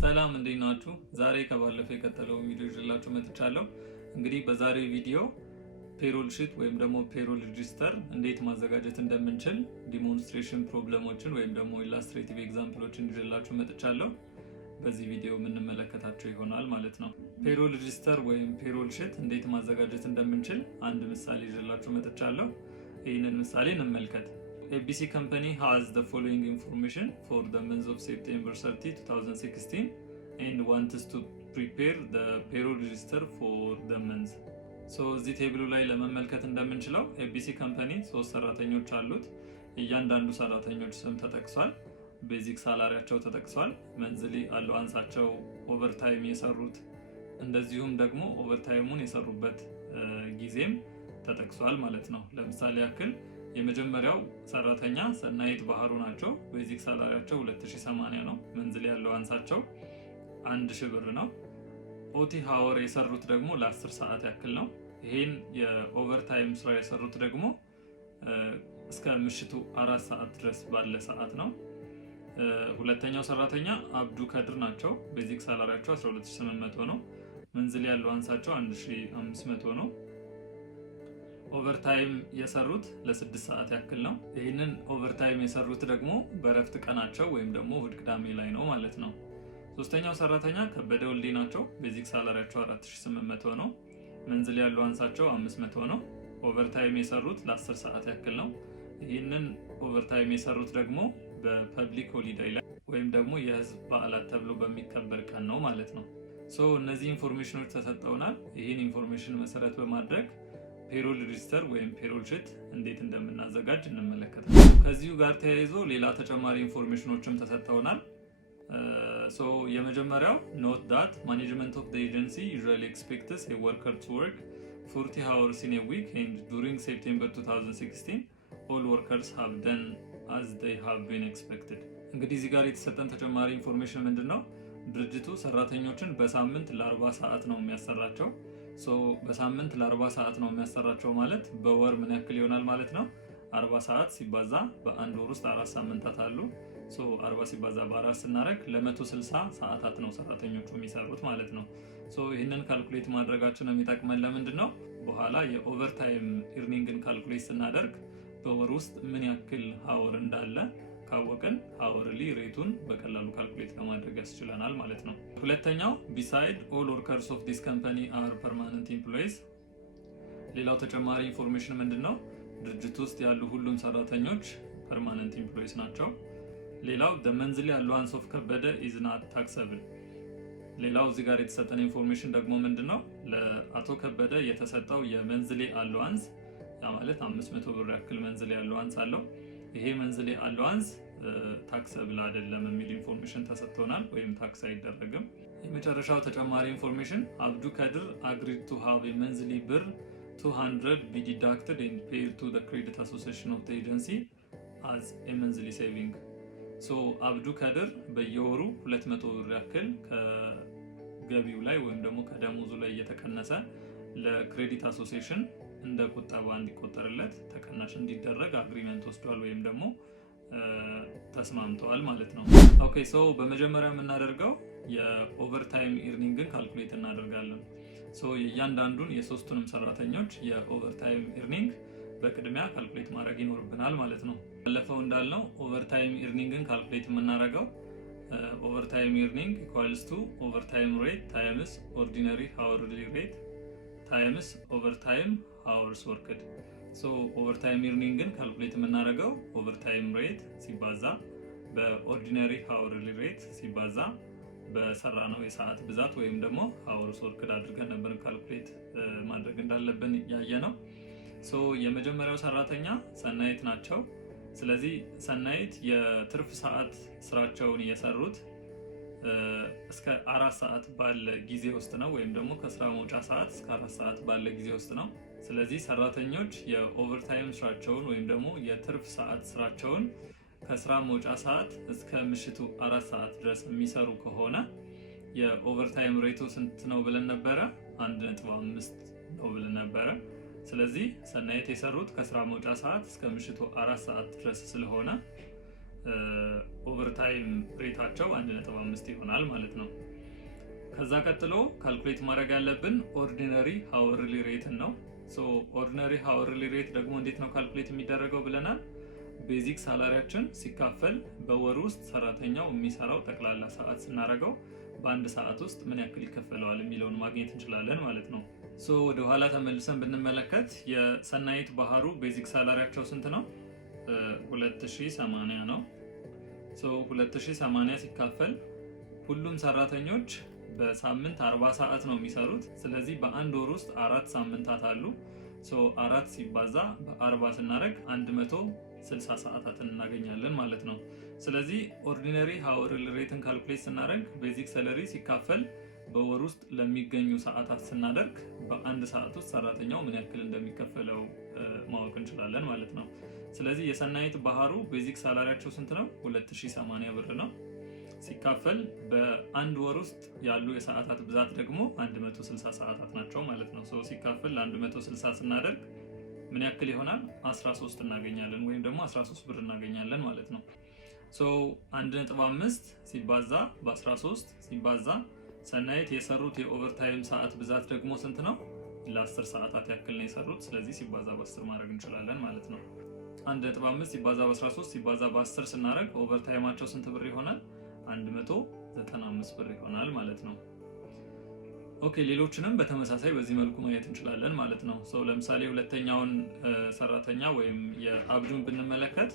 ሰላም እንዴት ናችሁ? ዛሬ ከባለፈው የቀጠለው ቪዲዮ ይዤላችሁ መጥቻለሁ። እንግዲህ በዛሬው ቪዲዮ ፔሮል ሺት ወይም ደግሞ ፔሮል ሬጂስተር እንዴት ማዘጋጀት እንደምንችል ዲሞንስትሬሽን ፕሮብለሞችን ወይም ደግሞ ኢላስትሬቲቭ ኤግዛምፕሎችን ይዤላችሁ መጥቻለሁ። በዚህ ቪዲዮ የምንመለከታቸው ይሆናል ማለት ነው። ፔሮል ሬጂስተር ወይም ፔሮል ሺት እንዴት ማዘጋጀት እንደምንችል አንድ ምሳሌ ይዤላችሁ መጥቻለሁ። ይህንን ምሳሌ እንመልከት። ABC company has the following information for the month of September 30, 2016 and wants to prepare the payroll register for the month. So እዚህ ቴብሉ ላይ ለመመልከት እንደምንችለው ABC company 3 ሰራተኞች አሉት። እያንዳንዱ ሰራተኞች ስም ተጠቅሷል። ቤዚክ ሳላሪያቸው ተጠቅሷል። መንዝሊ አለዋንሳቸው፣ ኦቨርታይም የሰሩት እንደዚሁም ደግሞ ኦቨርታይሙን የሰሩበት ጊዜም ተጠቅሷል ማለት ነው። ለምሳሌ ያክል የመጀመሪያው ሰራተኛ ሰናይት ባህሩ ናቸው። ቤዚክ ሳላሪያቸው 2080 ነው። መንዝሊ ያለው አንሳቸው 1000 ብር ነው። ኦቲ ሃወር የሰሩት ደግሞ ለ10 ሰዓት ያክል ነው። ይሄን የኦቨርታይም ስራ የሰሩት ደግሞ እስከ ምሽቱ 4 ሰዓት ድረስ ባለ ሰዓት ነው። ሁለተኛው ሰራተኛ አብዱ ከድር ናቸው። ቤዚክ ሳላሪያቸው 12800 ነው። መንዝሊ ያለው አንሳቸው 1500 ነው። ኦቨርታይም የሰሩት ለ6 ሰዓት ያክል ነው። ይህንን ኦቨርታይም የሰሩት ደግሞ በረፍት ቀናቸው ወይም ደግሞ እሁድ ቅዳሜ ላይ ነው ማለት ነው። ሶስተኛው ሰራተኛ ከበደ ወልዴ ናቸው። ቤዚክ ሳላሪያቸው 4800 ነው። መንዝሊ ያለው አንሳቸው 500 ነው። ኦቨርታይም የሰሩት ለ10 ሰዓት ያክል ነው። ይህንን ኦቨርታይም የሰሩት ደግሞ በፐብሊክ ሆሊዴይ ላይ ወይም ደግሞ የህዝብ በዓላት ተብሎ በሚከበር ቀን ነው ማለት ነው። እነዚህ ኢንፎርሜሽኖች ተሰጠውናል። ይህን ኢንፎርሜሽን መሰረት በማድረግ ፔሮል ሬጂስተር ወይም ፔሮል ሺት እንዴት እንደምናዘጋጅ እንመለከታለን። ከዚሁ ጋር ተያይዞ ሌላ ተጨማሪ ኢንፎርሜሽኖችም ተሰጠውናል። የመጀመሪያው ኖት ዳት ማኔጅመንት ኦፍ ዘ ኤጀንሲ ዩዥዋሊ ኤክስፔክትስ ኤ ወርከር ቱ ወርክ 40 hours in a week and during September 2016 all workers have done as they have been expected። እንግዲህ እዚህ ጋር የተሰጠን ተጨማሪ ኢንፎርሜሽን ምንድነው? ድርጅቱ ሰራተኞችን በሳምንት ለ40 ሰዓት ነው የሚያሰራቸው። በሳምንት ለ40 ሰዓት ነው የሚያሰራቸው ማለት በወር ምን ያክል ይሆናል ማለት ነው? 40 ሰዓት ሲባዛ በአንድ ወር ውስጥ 4 ሳምንታት አሉ። 40 ሲባዛ በ4 ስናደርግ ለ160 ሰዓታት ነው ሰራተኞቹ የሚሰሩት ማለት ነው። ይህንን ካልኩሌት ማድረጋችን የሚጠቅመን ለምንድን ነው? በኋላ የኦቨርታይም ኢርኒንግን ካልኩሌት ስናደርግ በወር ውስጥ ምን ያክል ሀወር እንዳለ ካወቅን ሀወርሊ ሬቱን በቀላሉ ካልኩሌት ለማድረግ ያስችለናል ማለት ነው። ሁለተኛው ቢሳይድ ኦል ወርከርስ ኦፍ ዲስ ካምፓኒ አር ፐርማነንት ኢምፕሎይዝ። ሌላው ተጨማሪ ኢንፎርሜሽን ምንድነው? ድርጅት ውስጥ ያሉ ሁሉም ሰራተኞች ፐርማነንት ኢምፕሎይዝ ናቸው። ሌላው the monthly allowance of ከበደ is not taxable። ሌላው እዚህ ጋር የተሰጠን ኢንፎርሜሽን ደግሞ ምንድነው? ለአቶ ከበደ የተሰጠው የመንዝሊ አለዋንስ ያ ማለት 500 ብር ያክል መንዝሊ አለዋንስ አለው። ይሄ መንዝሊ አለዋንስ ታክሰብል አይደለም የሚል ኢንፎርሜሽን ተሰጥቶናል፣ ወይም ታክስ አይደረግም። የመጨረሻው ተጨማሪ ኢንፎርሜሽን አብዱ ከድር agreed to have a monthly ብር 200 be deducted and paid to the credit association of the agency as a monthly saving። አብዱ ከድር በየወሩ 200 ብር ያክል ከገቢው ላይ ወይም ደግሞ ከደሞዙ ላይ እየተቀነሰ ለክሬዲት አሶሲዬሽን እንደ ቁጠባ እንዲቆጠርለት ተቀናሽ እንዲደረግ አግሪመንት ወስዷል ወይም ደግሞ ተስማምተዋል ማለት ነው። በመጀመሪያ የምናደርገው የኦቨርታይም ኢርኒንግን ካልኩሌት እናደርጋለን። የእያንዳንዱን የሶስቱንም ሰራተኞች የኦቨርታይም ኢርኒንግ በቅድሚያ ካልኩሌት ማድረግ ይኖርብናል ማለት ነው። ባለፈው እንዳልነው ኦቨርታይም ኢርኒንግን ካልኩሌት የምናደርገው ኦቨርታይም ኢርኒንግ ኢኳልስ ቱ ኦቨርታይም ሬት ታይምስ ኦርዲነሪ ሃወርሊ ሬት ታይምስ ኦቨርታይም ሃወርስ ወርክድ። ኦቨርታይም ኢርኒንግን ካልኩሌት የምናደርገው ኦቨርታይም ሬት ሲባዛ በኦርዲነሪ ሃወርሊ ሬት ሲባዛ በሰራነው የሰዓት ብዛት ወይም ደግሞ ሃወርስ ወርክድ አድርገን ነበር ካልኩሌት ማድረግ እንዳለብን ያየነው። የመጀመሪያው ሰራተኛ ሰናይት ናቸው። ስለዚህ ሰናይት የትርፍ ሰዓት ስራቸውን የሰሩት እስከ 4 ሰዓት ባለ ጊዜ ውስጥ ነው፣ ወይም ደግሞ ከስራ መውጫ ሰዓት እስከ 4 ሰዓት ባለ ጊዜ ውስጥ ነው። ስለዚህ ሰራተኞች የኦቨርታይም ስራቸውን ወይም ደግሞ የትርፍ ሰዓት ስራቸውን ከስራ መውጫ ሰዓት እስከ ምሽቱ 4 ሰዓት ድረስ የሚሰሩ ከሆነ የኦቨርታይም ሬቱ ስንት ነው ብለን ነበረ? 1.5 ነው ብለን ነበረ። ስለዚህ ሰናይት የሰሩት ከስራ መውጫ ሰዓት እስከ ምሽቱ 4 ሰዓት ድረስ ስለሆነ ኦቨርታይም ሬታቸው 1.5 ይሆናል ማለት ነው። ከዛ ቀጥሎ ካልኩሌት ማድረግ ያለብን ኦርዲነሪ ሃወርሊ ሬትን ነው። ሶ ኦርዲነሪ ሃወርሊ ሬት ደግሞ እንዴት ነው ካልኩሌት የሚደረገው ብለናል። ቤዚክ ሳላሪያችን ሲካፈል በወር ውስጥ ሰራተኛው የሚሰራው ጠቅላላ ሰዓት ስናደርገው በአንድ ሰዓት ውስጥ ምን ያክል ይከፈለዋል የሚለውን ማግኘት እንችላለን ማለት ነው። ሶ ወደ ኋላ ተመልሰን ብንመለከት የሰናይት ባህሩ ቤዚክ ሳላሪያቸው ስንት ነው? 2080 ነው። ሶ 2080 ሲካፈል ሁሉም ሰራተኞች በሳምንት 40 ሰዓት ነው የሚሰሩት። ስለዚህ በአንድ ወር ውስጥ 4 ሳምንታት አሉ። ሶ 4 ሲባዛ በ40 ስናደርግ 160 ሰዓታትን እናገኛለን ማለት ነው። ስለዚህ ኦርዲነሪ ሃወርሊ ሬትን ካልኩሌት ስናደርግ ቤዚክ ሰለሪ ሲካፈል በወር ውስጥ ለሚገኙ ሰዓታት ስናደርግ በአንድ ሰዓት ውስጥ ሰራተኛው ምን ያክል እንደሚከፈለው ማወቅ እንችላለን ማለት ነው። ስለዚህ የሰናይት ባህሩ ቤዚክ ሳላሪያቸው ስንት ነው? 2080 ብር ነው። ሲካፈል በአንድ ወር ውስጥ ያሉ የሰዓታት ብዛት ደግሞ 160 ሰዓታት ናቸው ማለት ነው። ሲካፈል ለ160 ስናደርግ ምን ያክል ይሆናል? 13 እናገኛለን ወይም ደግሞ 13 ብር እናገኛለን ማለት ነው። 1.5 ሲባዛ በ13 ሲባዛ ሰናይት የሰሩት የኦቨርታይም ሰዓት ብዛት ደግሞ ስንት ነው? ለ10 ሰዓታት ያክል ነው የሰሩት። ስለዚህ ሲባዛ በ10 ማድረግ እንችላለን ማለት ነው። 1.5 ሲባዛ በ13 ሲባዛ በ10 ስናደርግ ኦቨርታይማቸው ስንት ብር ይሆናል? 195 ብር ይሆናል ማለት ነው። ኦኬ ሌሎችንም በተመሳሳይ በዚህ መልኩ ማየት እንችላለን ማለት ነው። ለምሳሌ ሁለተኛውን ሰራተኛ ወይም የአብዱን ብንመለከት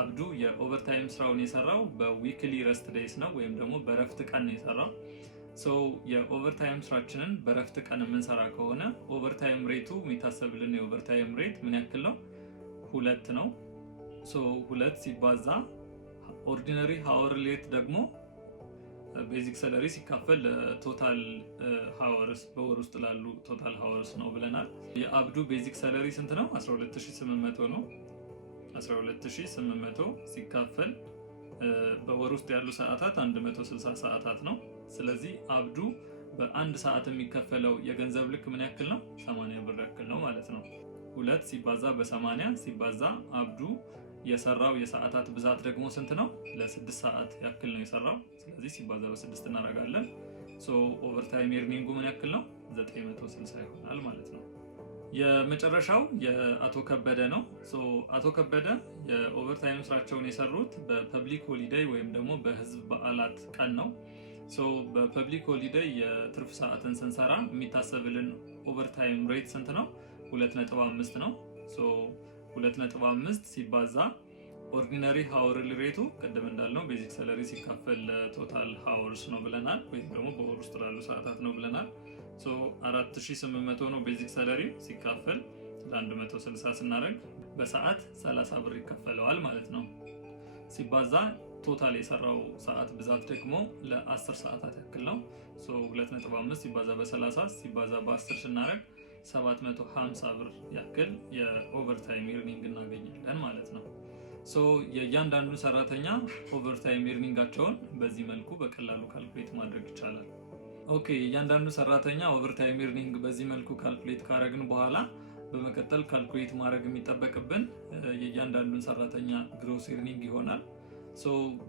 አብዱ የኦቨርታይም ስራውን የሰራው በዊክሊ ረስት ዴይስ ነው ወይም ደግሞ በረፍት ቀን ነው የሰራው። የኦቨርታይም ስራችንን በረፍት ቀን የምንሰራ ከሆነ ኦቨርታይም ሬቱ የሚታሰብልን የኦቨርታይም ሬት ምን ያክል ነው? 2 ነው። 2 ሲባዛ ኦርዲነሪ ሃወርሊ ሬት ደግሞ ቤዚክ ሰለሪ ሲካፈል ቶታል ሃወርስ በወር ውስጥ ላሉ ቶታል ሃወርስ ነው ብለናል። የአብዱ ቤዚክ ሰለሪ ስንት ነው? 12800 ነው። 12800 ሲካፈል በወር ውስጥ ያሉ ሰዓታት 160 ሰዓታት ነው። ስለዚህ አብዱ በአንድ ሰዓት የሚከፈለው የገንዘብ ልክ ምን ያክል ነው? 80 ብር ያክል ነው ማለት ነው። 2 ሲባዛ በ80 ሲባዛ አብዱ የሰራው የሰዓታት ብዛት ደግሞ ስንት ነው? ለ6 ሰዓት ያክል ነው የሰራው። ስለዚህ ሲባዛ በ6 እናደርጋለን። ኦቨርታይም ኤርኒንጉ ምን ያክል ነው? 960 ይሆናል ማለት ነው። የመጨረሻው የአቶ ከበደ ነው። አቶ ከበደ የኦቨርታይም ስራቸውን የሰሩት በፐብሊክ ሆሊዴይ ወይም ደግሞ በህዝብ በዓላት ቀን ነው። በፐብሊክ ሆሊዴይ የትርፍ ሰዓትን ስንሰራ የሚታሰብልን ኦቨርታይም ሬት ስንት ነው? 2.5 ነው። 2.5 ሲባዛ ኦርዲነሪ ሃወርሊ ሬቱ ቅድም እንዳልነው ቤዚክ ሰለሪ ሲካፈል ቶታል ሃወርስ ነው ብለናል፣ ወይም ደግሞ በወር ውስጥ ላሉ ሰዓታት ነው ብለናል። 4800 ነው ቤዚክ ሰለሪ ሲካፈል ለ160 ስናደርግ በሰዓት 30 ብር ይከፈለዋል ማለት ነው። ሲባዛ ቶታል የሰራው ሰዓት ብዛት ደግሞ ለ10 ሰዓታት ያክል ነው። 2.5 ሲባዛ በ30 ሲባዛ በ10 ስናደርግ 750 ብር ያክል የኦቨርታይም ኤርኒንግ እናገኛለን ማለት ነው። የእያንዳንዱ ሰራተኛ ኦቨርታይም ኤርኒንጋቸውን በዚህ መልኩ በቀላሉ ካልኩሌት ማድረግ ይቻላል። ኦኬ እያንዳንዱ ሰራተኛ ኦቨርታይም ኤርኒንግ በዚህ መልኩ ካልኩሌት ካረግን በኋላ በመቀጠል ካልኩሌት ማድረግ የሚጠበቅብን የእያንዳንዱን ሰራተኛ ግሮስ ኤርኒንግ ይሆናል።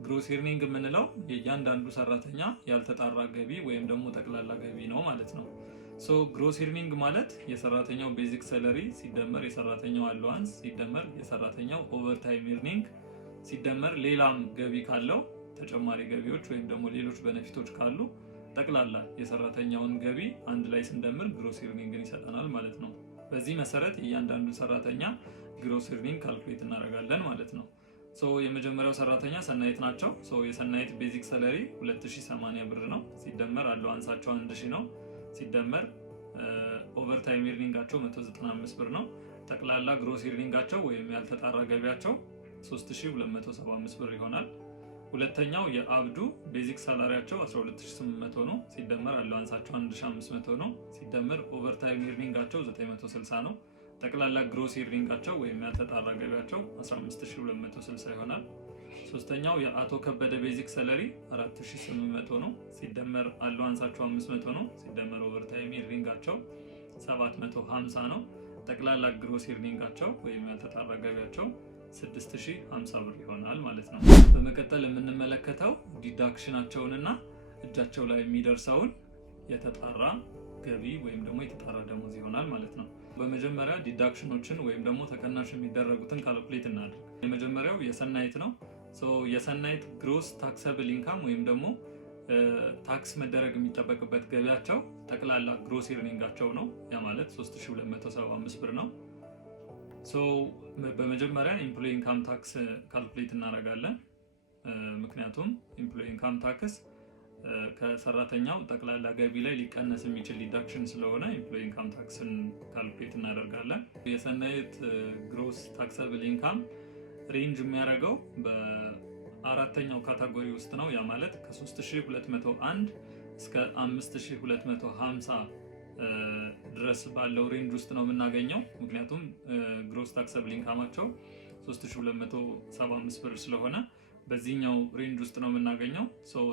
ግሮስ ኤርኒንግ የምንለው የእያንዳንዱ ሰራተኛ ያልተጣራ ገቢ ወይም ደግሞ ጠቅላላ ገቢ ነው ማለት ነው። ግሮስ ኤርኒንግ ማለት የሰራተኛው ቤዚክ ሰለሪ ሲደመር የሰራተኛው አለዋንስ ሲደመር የሰራተኛው ኦቨርታይም ኤርኒንግ ሲደመር ሌላም ገቢ ካለው ተጨማሪ ገቢዎች ወይም ደግሞ ሌሎች ቤኔፊቶች ካሉ ጠቅላላ የሰራተኛውን ገቢ አንድ ላይ ስንደምር ግሮስ ኤርኒንግን ይሰጠናል ማለት ነው። በዚህ መሰረት የእያንዳንዱ ሰራተኛ ግሮስ ኤርኒንግ ካልኩሌት እናደርጋለን ማለት ነው። የመጀመሪያው ሰራተኛ ሰናይት ናቸው። የሰናይት ቤዚክ ሰለሪ 2080 ብር ነው። ሲደመር አለዋንሳቸው 1000 ነው። ሲደመር ኦቨርታይም ኤርኒንጋቸው 195 ብር ነው። ጠቅላላ ግሮስ ኤርኒንጋቸው ወይም ያልተጣራ ገቢያቸው 3275 ብር ይሆናል። ሁለተኛው የአብዱ ቤዚክ ሳላሪያቸው 12800 ነው። ሲደመር አለዋንሳቸው 1500 ነው። ሲደመር ኦቨርታይም ኤርኒንጋቸው 960 ነው። ጠቅላላ ግሮስ ኤርኒንጋቸው ወይም ያልተጣራ ገቢያቸው 15260 ይሆናል። ሶስተኛው የአቶ ከበደ ቤዚክ ሰለሪ 4800 ነው። ሲደመር አለዋንሳቸው 500 ነው። ሲደመር ኦቨርታይም ኤርኒንጋቸው 750 ነው። ጠቅላላ ግሮስ ኤርኒንጋቸው ወይም ያልተጣራ ገቢያቸው 6050 ብር ይሆናል ማለት ነው። በመቀጠል የምንመለከተው ዲዳክሽናቸውንና እጃቸው ላይ የሚደርሰውን የተጣራ ገቢ ወይም ደግሞ የተጣራ ደሞዝ ይሆናል ማለት ነው። በመጀመሪያ ዲዳክሽኖችን ወይም ደግሞ ተቀናሽ የሚደረጉትን ካልኩሌት እናድርግ። የመጀመሪያው የሰናይት ነው። የሰናይት ግሮስ ታክሰብል ኢንካም ወይም ደግሞ ታክስ መደረግ የሚጠበቅበት ገቢያቸው ጠቅላላ ግሮስ ኢርኒንጋቸው ነው። ያ ማለት 3275 ብር ነው። በመጀመሪያ ኢምፕሎይ ኢንካም ታክስ ካልኩሌት እናደርጋለን። ምክንያቱም ኢምፕሎይ ኢንካም ታክስ ከሰራተኛው ጠቅላላ ገቢ ላይ ሊቀነስ የሚችል ዲዳክሽን ስለሆነ ኢምፕሎይ ኢንካም ታክስን ካልኩሌት እናደርጋለን። የሰናይት ግሮስ ታክሰብል ኢንካም ሬንጅ የሚያደርገው በአራተኛው ካታጎሪ ውስጥ ነው። ያ ማለት ከ3201 እስከ 5250 ድረስ ባለው ሬንጅ ውስጥ ነው የምናገኘው። ምክንያቱም ግሮስ ታክሰብል ኢንካማቸው 3275 ብር ስለሆነ በዚህኛው ሬንጅ ውስጥ ነው የምናገኘው።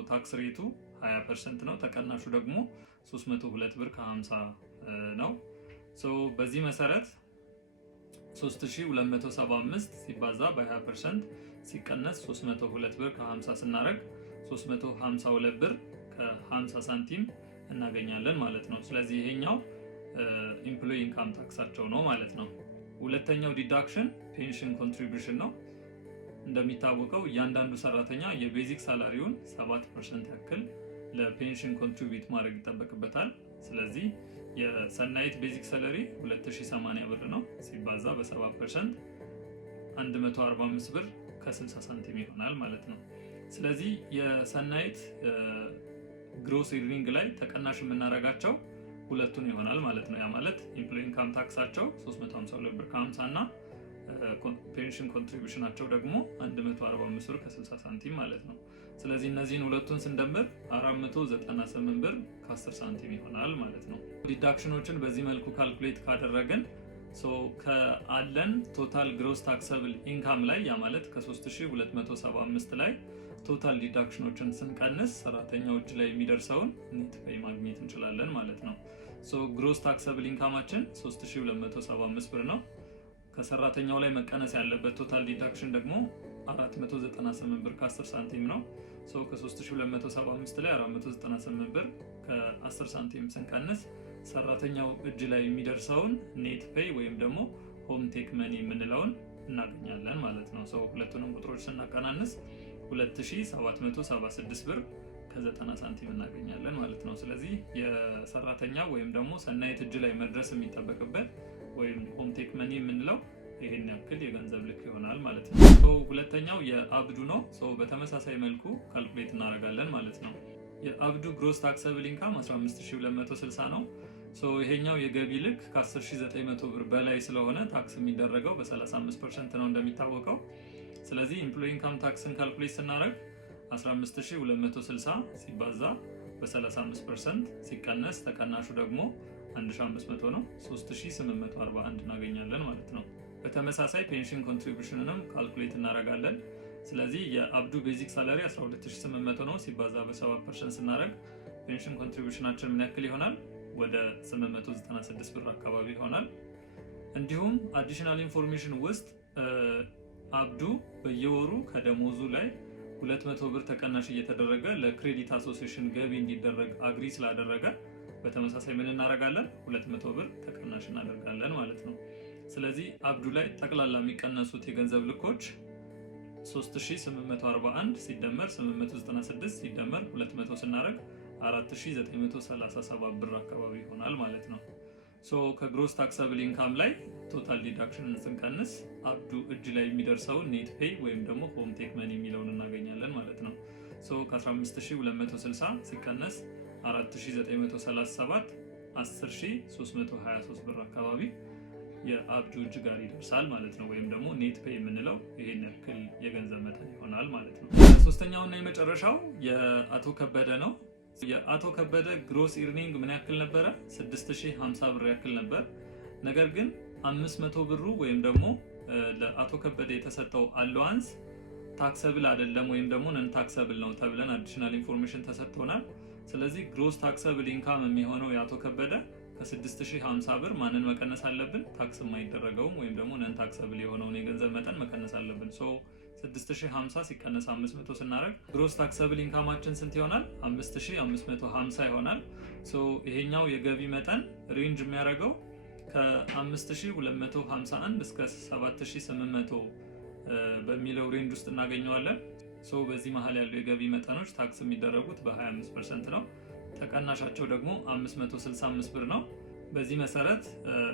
ታክስ ሬቱ 20% ነው። ተቀናሹ ደግሞ 302 ብር ከ50 ነው። በዚህ መሰረት 3275 ሲባዛ በ20% ሲቀነስ 302 ብር ከ50 ስናደርግ 352 ብር ከ50 ሳንቲም እናገኛለን ማለት ነው። ስለዚህ ይሄኛው ኢምፕሎይ ኢንካም ታክሳቸው ነው ማለት ነው። ሁለተኛው ዲዳክሽን ፔንሽን ኮንትሪቢዩሽን ነው። እንደሚታወቀው እያንዳንዱ ሰራተኛ የቤዚክ ሳላሪውን 7% ያክል ለፔንሽን ኮንትሪቢዩት ማድረግ ይጠበቅበታል። ስለዚህ የሰናይት ቤዚክ ሳላሪ 2080 ብር ነው። ሲባዛ በ7% 145 ብር ከ60 ሳንቲም ይሆናል ማለት ነው። ስለዚህ የሰናይት ግሮስ ኢርኒንግ ላይ ተቀናሽ የምናደርጋቸው ሁለቱን ይሆናል ማለት ነው። ያ ማለት ኢምፕሎይ ኢንካም ታክሳቸው 352 ብር ከ50 እና ፔንሽን ኮንትሪቢዩሽናቸው ደግሞ 145 ብር ከ60 ሳንቲም ማለት ነው። ስለዚህ እነዚህን ሁለቱን ስንደምር 498 ብር ከ10 ሳንቲም ይሆናል ማለት ነው። ዲዳክሽኖችን በዚህ መልኩ ካልኩሌት ካደረግን ከአለን ቶታል ግሮስ ታክሰብል ኢንካም ላይ ያ ማለት ከ3275 ላይ ቶታል ዲዳክሽኖችን ስንቀንስ ሰራተኛው እጅ ላይ የሚደርሰውን ኔት ፔይ ማግኘት እንችላለን ማለት ነው። ግሮስ ታክሰብል ኢንካማችን 3275 ብር ነው። ከሰራተኛው ላይ መቀነስ ያለበት ቶታል ዲዳክሽን ደግሞ 498 ብር ከ10 ሳንቲም ነው። ከ3275 ላይ 498 ብር ከ10 ሳንቲም ስንቀንስ ሰራተኛው እጅ ላይ የሚደርሰውን ኔት ፔይ ወይም ደግሞ ሆም ቴክ መኒ የምንለውን እናገኛለን ማለት ነው። ሁለቱንም ቁጥሮች ስናቀናንስ 2776 ብር ከ90 ሳንቲም እናገኛለን ማለት ነው። ስለዚህ የሰራተኛ ወይም ደግሞ ሰናይት እጅ ላይ መድረስ የሚጠበቅበት ወይም ሆም ቴክ መኒ የምንለው ይሄን ያክል የገንዘብ ልክ ይሆናል ማለት ነው። ሁለተኛው የአብዱ ነው። በተመሳሳይ መልኩ ካልኩሌት እናደርጋለን ማለት ነው። የአብዱ ግሮስ ታክሰብል ኢንካም 15260 ነው። ይሄኛው የገቢ ልክ ከ10900 ብር በላይ ስለሆነ ታክስ የሚደረገው በ35% ነው እንደሚታወቀው። ስለዚህ ኢምፕሎይ ኢንካም ታክስን ካልኩሌት ስናደርግ 15260 ሲባዛ በ35% ሲቀነስ ተቀናሹ ደግሞ 1500 ነው። 3841 እናገኛለን ማለት ነው። በተመሳሳይ ፔንሽን ኮንትሪቢዩሽንንም ካልኩሌት እናደርጋለን። ስለዚህ የአብዱ ቤዚክ ሳላሪ 12800 ነው። ሲባዛ በ7% ስናደርግ ፔንሽን ኮንትሪቢዩሽናችን ምን ያክል ይሆናል? ወደ 896 ብር አካባቢ ይሆናል። እንዲሁም አዲሽናል ኢንፎርሜሽን ውስጥ አብዱ በየወሩ ከደሞዙ ላይ 200 ብር ተቀናሽ እየተደረገ ለክሬዲት አሶሲዬሽን ገቢ እንዲደረግ አግሪ ስላደረገ በተመሳሳይ ምን እናደርጋለን? 200 ብር ተቀናሽ እናደርጋለን ማለት ነው። ስለዚህ አብዱ ላይ ጠቅላላ የሚቀነሱት የገንዘብ ልኮች 3841 ሲደመር 896 ሲደመር 200 ስናደርግ 4937 ብር አካባቢ ይሆናል ማለት ነው። ከግሮስ ታክሰብል ኢንካም ላይ ቶታል ዲዳክሽንን ስንቀንስ አብዱ እጅ ላይ የሚደርሰውን ኔት ፔይ ወይም ደግሞ ሆም ቴክ መኒ የሚለውን እናገኛለን ማለት ነው። ከ15260 ሲቀነስ 4937 10323 ብር አካባቢ የአብዱ እጅ ጋር ይደርሳል ማለት ነው። ወይም ደግሞ ኔት ፔይ የምንለው ይሄን ያክል የገንዘብ መጠን ይሆናል ማለት ነው። ሶስተኛውና የመጨረሻው የአቶ ከበደ ነው። የአቶ ከበደ ግሮስ ኢርኒንግ ምን ያክል ነበረ? 6050 ብር ያክል ነበር። ነገር ግን 500 ብሩ ወይም ደግሞ ለአቶ ከበደ የተሰጠው አለዋንስ ታክሰብል አይደለም ወይም ደግሞ ነን ታክሰብል ነው ተብለን አዲሽናል ኢንፎርሜሽን ተሰጥቶናል። ስለዚህ ግሮስ ታክሰብል ኢንካም የሚሆነው የአቶ ከበደ ከ6050 ብር ማንን መቀነስ አለብን? ታክስ የማይደረገውም ወይም ደግሞ ነን ታክሰብል የሆነውን የገንዘብ መጠን መቀነስ አለብን። 6050 ሲቀነስ 500 ስናደርግ ግሮስ ታክሰብል ኢንካማችን ስንት ይሆናል? 5550 ይሆናል። ይሄኛው የገቢ መጠን ሬንጅ የሚያደርገው ከ5251 እስከ 7800 በሚለው ሬንጅ ውስጥ እናገኘዋለን። በዚህ መሀል ያሉ የገቢ መጠኖች ታክስ የሚደረጉት በ25% ነው። ተቀናሻቸው ደግሞ 565 ብር ነው። በዚህ መሰረት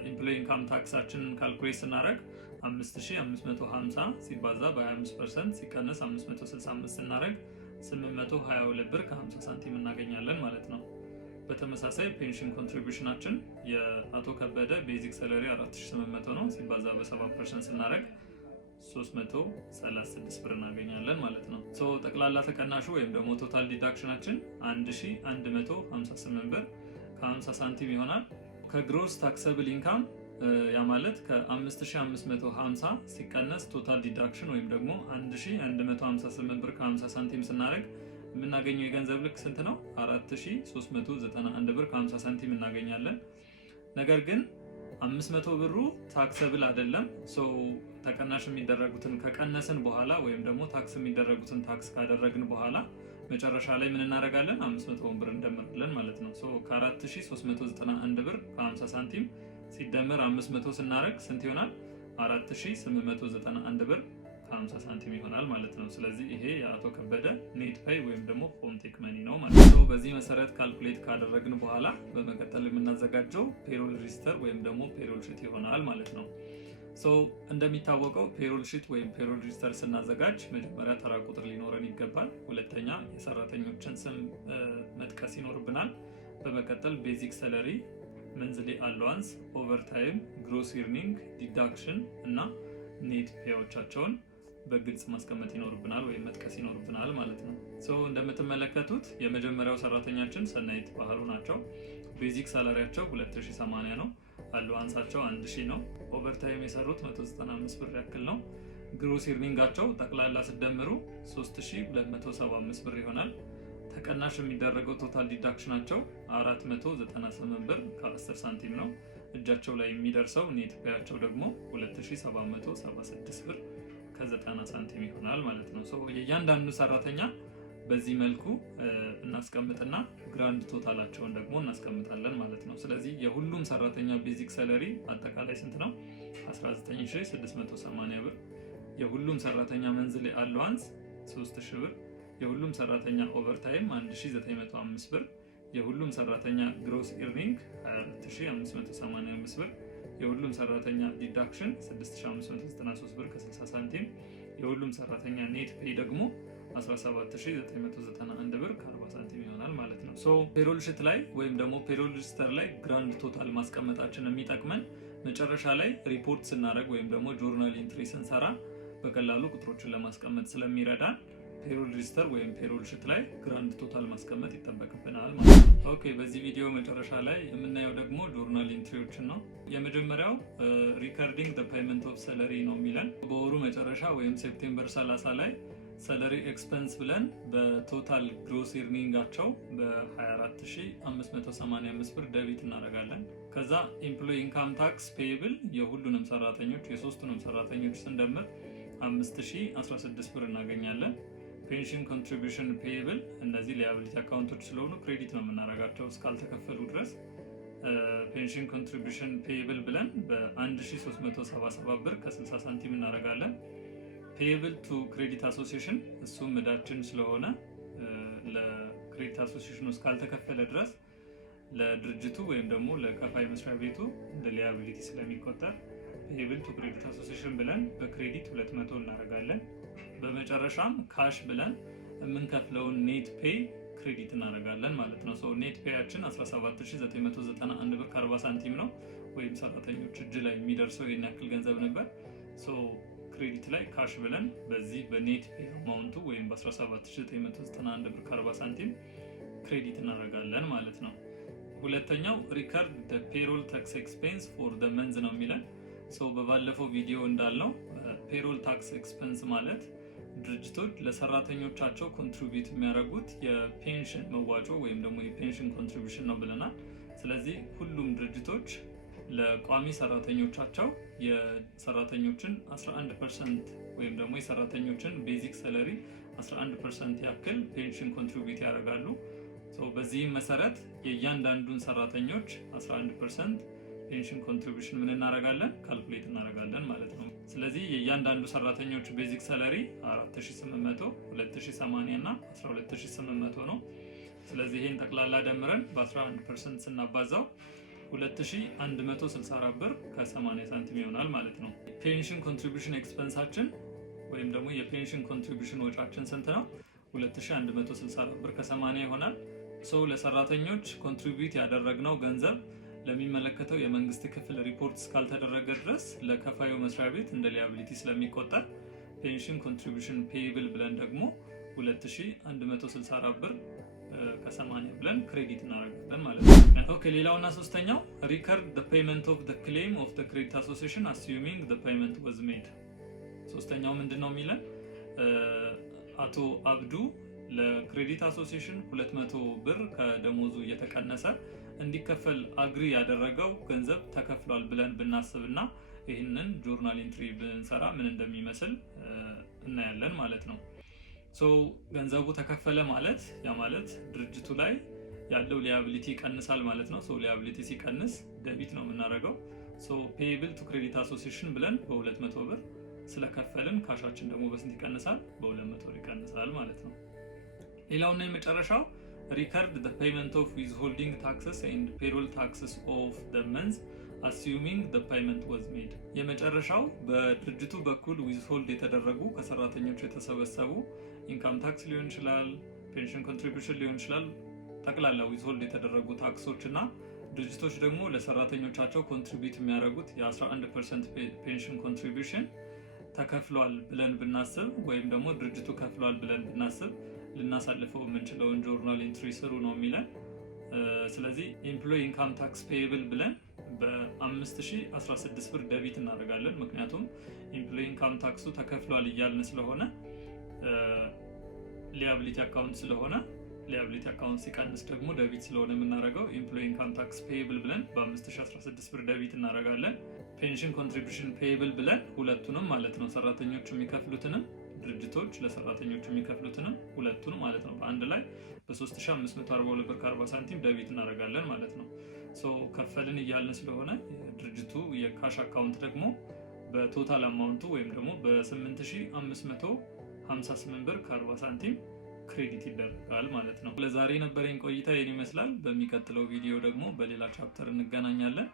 ኢምፕሎይ ኢንካም ታክሳችንን ካልኩሌት ስናደርግ 5550 ሲባዛ በ25% ሲቀነስ 565 ስናደርግ 822 ብር ከ50 ሳንቲም እናገኛለን ማለት ነው። በተመሳሳይ ፔንሽን ኮንትሪቢዩሽናችን የአቶ ከበደ ቤዚክ ሰለሪ 4800 ነው። ሲባዛ በ7% ስናደርግ 336 ብር እናገኛለን ማለት ነው። ጠቅላላ ተቀናሹ ወይም ደግሞ ቶታል ዲዳክሽናችን 1158 ብር ከ50 ሳንቲም ይሆናል። ከግሮስ ታክሰብል ኢንካም ያ ማለት ከ5550 ሲቀነስ ቶታል ዲዳክሽን ወይም ደግሞ 1158 ብር ከ50 ሳንቲም ስናደርግ የምናገኘው የገንዘብ ልክ ስንት ነው? 4391 ብር ከ50 ሳንቲም እናገኛለን። ነገር ግን 500 ብሩ ታክሰብል አይደለም። ተቀናሽ የሚደረጉትን ከቀነስን በኋላ ወይም ደግሞ ታክስ የሚደረጉትን ታክስ ካደረግን በኋላ መጨረሻ ላይ ምን እናደርጋለን? 500 ብር እንደምራለን ማለት ነው። ከ4391 ብር ከ50 ሳንቲም ሲደመር 500 ስናደርግ ስንት ይሆናል? 4891 ብር ከ50 ሳንቲም ይሆናል ማለት ነው። ስለዚህ ይሄ የአቶ ከበደ ኔት ፔይ ወይም ደግሞ ሆምቴክ መኒ ነው ማለት ነው። በዚህ መሰረት ካልኩሌት ካደረግን በኋላ በመቀጠል የምናዘጋጀው ፔሮል ሬጂስተር ወይም ደግሞ ፔሮል ሺት ይሆናል ማለት ነው። እንደሚታወቀው ፔሮል ሺት ወይም ፔሮል ሬጂስተር ስናዘጋጅ መጀመሪያ ተራ ቁጥር ሊኖረን ይገባል። ሁለተኛ የሰራተኞችን ስም መጥቀስ ይኖርብናል። በመቀጠል ቤዚክ ሰለሪ፣ መንዝሊ አላዋንስ፣ ኦቨርታይም፣ ግሮስ ኢርኒንግ፣ ዲዳክሽን እና ኔት ፔዎቻቸውን በግልጽ ማስቀመጥ ይኖርብናል ወይም መጥቀስ ይኖርብናል ማለት ነው። እንደምትመለከቱት የመጀመሪያው ሰራተኛችን ሰናይት ባህሩ ናቸው። ቤዚክ ሳላሪያቸው 2080 ነው። አላዋንሳቸው 1000 ነው። ኦቨርታይም የሰሩት 195 ብር ያክል ነው። ግሮስ ኢርኒንጋቸው ጠቅላላ ሲደምሩ 3275 ብር ይሆናል። ተቀናሽ የሚደረገው ቶታል ዲዳክሽናቸው 498 ብር ከ10 ሳንቲም ነው። እጃቸው ላይ የሚደርሰው ኔት ፔያቸው ደግሞ 2776 ብር ከ90 ሳንቲም ይሆናል ማለት ነው። የእያንዳንዱ ሰራተኛ በዚህ መልኩ እናስቀምጥና ግራንድ ቶታላቸውን ደግሞ እናስቀምጣለን ማለት ነው። ስለዚህ የሁሉም ሰራተኛ ቤዚክ ሰለሪ አጠቃላይ ስንት ነው? 19680 ብር። የሁሉም ሰራተኛ መንዝሊ አላዋንስ 3000 ብር። የሁሉም ሰራተኛ ኦቨርታይም 1905 ብር። የሁሉም ሰራተኛ ግሮስ ኢርኒንግ 24585 ብር። የሁሉም ሰራተኛ ዲዳክሽን 6593 ብር ከ60 ሳንቲም። የሁሉም ሰራተኛ ኔት ፔይ ደግሞ 17991 ብር ከ40 ሳንቲም ይሆናል ማለት ነው። ፔሮል ሺት ላይ ወይም ደግሞ ፔሮል ሬጂስተር ላይ ግራንድ ቶታል ማስቀመጣችን የሚጠቅመን መጨረሻ ላይ ሪፖርት ስናደርግ ወይም ደግሞ ጆርናል ኢንትሪ ስንሰራ በቀላሉ ቁጥሮችን ለማስቀመጥ ስለሚረዳን ፔሮል ሬጂስተር ወይም ፔሮል ሺት ላይ ግራንድ ቶታል ማስቀመጥ ይጠበቅብናል ማለት ነው። ኦኬ፣ በዚህ ቪዲዮ መጨረሻ ላይ የምናየው ደግሞ ጆርናል ኢንትሪዎችን ነው። የመጀመሪያው ሪከርዲንግ ዘ ፔመንት ኦፍ ሰለሪ ነው የሚለን። በወሩ መጨረሻ ወይም ሴፕቴምበር 30 ላይ ሰለሪ ኤክስፐንስ ብለን በቶታል ግሮስ ኢርኒንጋቸው በ24585 ብር ደቢት እናደርጋለን። ከዛ ኤምፕሎይ ኢንካም ታክስ ፔይብል የሁሉንም ሰራተኞች የሶስቱንም ሰራተኞች ስንደምር 5016 ብር እናገኛለን። ፔንሽን ኮንትሪቢዩሽን ፔይብል እነዚህ ሊያቢሊቲ አካውንቶች ስለሆኑ ክሬዲት ነው የምናደርጋቸው እስካልተከፈሉ ድረስ። ፔንሽን ኮንትሪቢዩሽን ፔይብል ብለን በ1377 ብር ከ60 ሳንቲም እናደርጋለን። ፔይብል ቱ ክሬዲት አሶሲሽን እሱም እዳችን ስለሆነ ለክሬዲት አሶሲሽኑ እስካልተከፈለ ድረስ ለድርጅቱ ወይም ደግሞ ለከፋይ መስሪያ ቤቱ እንደ ሊያቢሊቲ ስለሚቆጠር ፔይብል ቱ ክሬዲት አሶሲሽን ብለን በክሬዲት 200 እናደርጋለን። በመጨረሻም ካሽ ብለን የምንከፍለውን ኔት ፔይ ክሬዲት እናደርጋለን ማለት ነው። ኔት ፔያችን 17991 ብር ከ40 ሳንቲም ነው። ወይም ሰራተኞች እጅ ላይ የሚደርሰው ይህን ያክል ገንዘብ ነበር። ክሬዲት ላይ ካሽ ብለን በዚህ በኔት ፔይ አማውንቱ ወይም በ17991 ብር ከ40 ሳንቲም ክሬዲት እናደርጋለን ማለት ነው። ሁለተኛው ሪከርድ the payroll tax expense for the month ነው የሚለን። በባለፈው ቪዲዮ እንዳልነው ፔሮል ታክስ ኤክስፔንስ ማለት ድርጅቶች ለሰራተኞቻቸው ኮንትሪቢዩት የሚያደርጉት የፔንሽን መዋጮ ወይም ደግሞ የፔንሽን ኮንትሪቢዩሽን ነው ብለናል። ስለዚህ ሁሉም ድርጅቶች ለቋሚ ሰራተኞቻቸው የሰራተኞችን 11% ወይም ደግሞ የሰራተኞችን ቤዚክ ሰለሪ 11% ያክል ፔንሽን ኮንትሪቢዩት ያደርጋሉ። በዚህም መሰረት የእያንዳንዱን ሰራተኞች 11% ፔንሽን ኮንትሪቢዩሽን ምን እናደርጋለን? ካልኩሌት እናደርጋለን ማለት ነው። ስለዚህ የእያንዳንዱ ሰራተኞች ቤዚክ ሰለሪ 4800፣ 2080 እና 12800 ነው። ስለዚህ ይሄን ጠቅላላ ደምረን በ11% ስናባዛው 2164 ብር ከ80 ሳንቲም ይሆናል ማለት ነው። ፔንሽን ኮንትሪቢዩሽን ኤክስፐንሳችን ወይም ደግሞ የፔንሽን ኮንትሪቢዩሽን ወጫችን ስንት ነው? 2164 ብር ከ80 ይሆናል። ለሰራተኞች ኮንትሪቢዩት ያደረግነው ገንዘብ ለሚመለከተው የመንግስት ክፍል ሪፖርት እስካልተደረገ ድረስ ለከፋዩ መስሪያ ቤት እንደ ሊያቢሊቲ ስለሚቆጠር ፔንሽን ኮንትሪቢዩሽን ፔይብል ብለን ደግሞ 2164 ብር ከ80 ብለን ክሬዲት እናደርጋለን ማለት ነው። ኦኬ፣ ሌላውና ሶስተኛው ሪከርድ the payment of the claim of the credit association assuming the payment was made። ሶስተኛው ምንድነው የሚለን? አቶ አብዱ ለክሬዲት አሶሲዬሽን 200 ብር ከደሞዙ እየተቀነሰ እንዲከፈል አግሪ ያደረገው ገንዘብ ተከፍሏል ብለን ብናስብና ይህንን ጆርናል ኢንትሪ ብንሰራ ምን እንደሚመስል እናያለን ማለት ነው። ገንዘቡ ተከፈለ ማለት ያ ማለት ድርጅቱ ላይ ያለው ሊያቢሊቲ ይቀንሳል ማለት ነው። ሊያቢሊቲ ሲቀንስ ደቢት ነው የምናደርገው። ፔይብል ቱ ክሬዲት አሶሲዬሽን ብለን በ200 ብር ስለከፈልን ካሻችን ደግሞ በስንት ይቀንሳል? በ200 ብር ይቀንሳል ማለት ነው። ሌላውና የመጨረሻው record the payment of withholding taxes and payroll taxes of the month assuming the payment was made። የመጨረሻው በድርጅቱ በኩል ዊዝሆልድ የተደረጉ ከሰራተኞች የተሰበሰቡ ኢንካም ታክስ ሊሆን ይችላል፣ ፔንሽን ኮንትሪቢዩሽን ሊሆን ይችላል፣ ጠቅላላ ዊዝሆልድ የተደረጉ ታክሶች እና ድርጅቶች ደግሞ ለሰራተኞቻቸው ኮንትሪቢዩት የሚያደርጉት የ11% ፔንሽን ኮንትሪቢዩሽን ተከፍሏል ብለን ብናስብ ወይም ደግሞ ድርጅቱ ከፍሏል ብለን ብናስብ ልናሳልፈው የምንችለውን ጆርናል ኢንትሪ ስሩ ነው የሚለን። ስለዚህ ኤምፕሎይ ኢንካም ታክስ ፔይብል ብለን በ5016 ብር ደቢት እናደርጋለን። ምክንያቱም ኤምፕሎይ ኢንካም ታክሱ ተከፍሏል እያልን ስለሆነ ሊያቢሊቲ አካውንት ስለሆነ ሊያቢሊቲ አካውንት ሲቀንስ ደግሞ ደቢት ስለሆነ የምናደርገው ኤምፕሎይ ኢንካም ታክስ ፔይብል ብለን በ5016 ብር ደቢት እናደርጋለን። ፔንሽን ኮንትሪቢዩሽን ፔይብል ብለን ሁለቱንም ማለት ነው፣ ሰራተኞቹ የሚከፍሉትንም ድርጅቶች ለሰራተኞቹ የሚከፍሉትንም ሁለቱን ማለት ነው በአንድ ላይ በ3542 ብር ከ40 ሳንቲም ደቢት እናደርጋለን ማለት ነው። ከፈልን እያልን ስለሆነ ድርጅቱ የካሽ አካውንት ደግሞ በቶታል አማውንቱ ወይም ደግሞ በ8558 ብር ከ40 ሳንቲም ክሬዲት ይደረጋል ማለት ነው። ለዛሬ የነበረኝ ቆይታ ይህን ይመስላል። በሚቀጥለው ቪዲዮ ደግሞ በሌላ ቻፕተር እንገናኛለን።